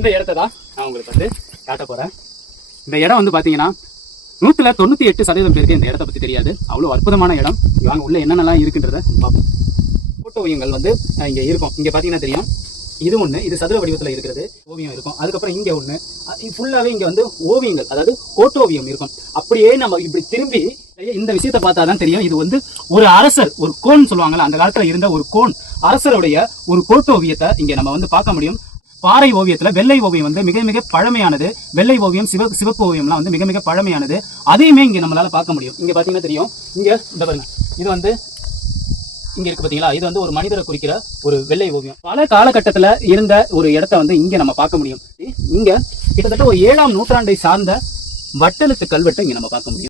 இந்த இடத்த தான் நான் உங்களுக்கு வந்து காட்ட போறேன். இந்த இடம் வந்து பாத்தீங்கன்னா 198% பேருக்கு இந்த இடத்த பத்தி தெரியாது. அவ்வளவு அற்புதமான இடம். வாங்க உள்ள என்னென்னலாம் இருக்குன்றத பார்ப்போம். போட்டோ ஓவியங்கள் வந்து இங்க இருக்கும். இங்க பாத்தீங்கன்னா தெரியும், இது ஒண்ணு, இது சதுர வடிவத்துல இருக்கிறது ஓவியம் இருக்கும். அதுக்கப்புறம் இங்க ஒண்ணு, ஃபுல்லாவே இங்க வந்து ஓவியங்கள், அதாவது கோட்டோவியம் இருக்கும். அப்படியே நம்ம இப்படி திரும்பி இந்த விஷயத்தை பார்த்தாதான் தெரியும், இது வந்து ஒரு அரசர், ஒரு கோன் சொல்லுவாங்கல்ல, அந்த காலத்துல இருந்த ஒரு கோன் அரசருடைய ஒரு கோட்டோவியத்தை இங்க நம்ம வந்து பார்க்க முடியும். பாறை ஓவியத்துல வெள்ளை ஓவியம் வந்து மிக மிக பழமையானது. வெள்ளை ஓவியம், சிவப்பு ஓவியம்லாம் வந்து மிக மிக பழமையானது. அதையுமே இங்க நம்மளால பார்க்க முடியும். இங்க பாத்தீங்கன்னா தெரியும், இங்க இந்த பாருங்க, இது வந்து இங்க இருக்கு பாத்தீங்களா, இது வந்து ஒரு மனிதரை குறிக்கிற ஒரு வெள்ளை ஓவியம். பல காலகட்டத்துல இருந்த ஒரு இடத்த வந்து இங்க நம்ம பார்க்க முடியும். இங்க கிட்டத்தட்ட ஒரு 7ஆம் நூற்றாண்டை சார்ந்த வட்டெழுத்து கல்வெட்டை இங்க நம்ம பார்க்க முடியும்.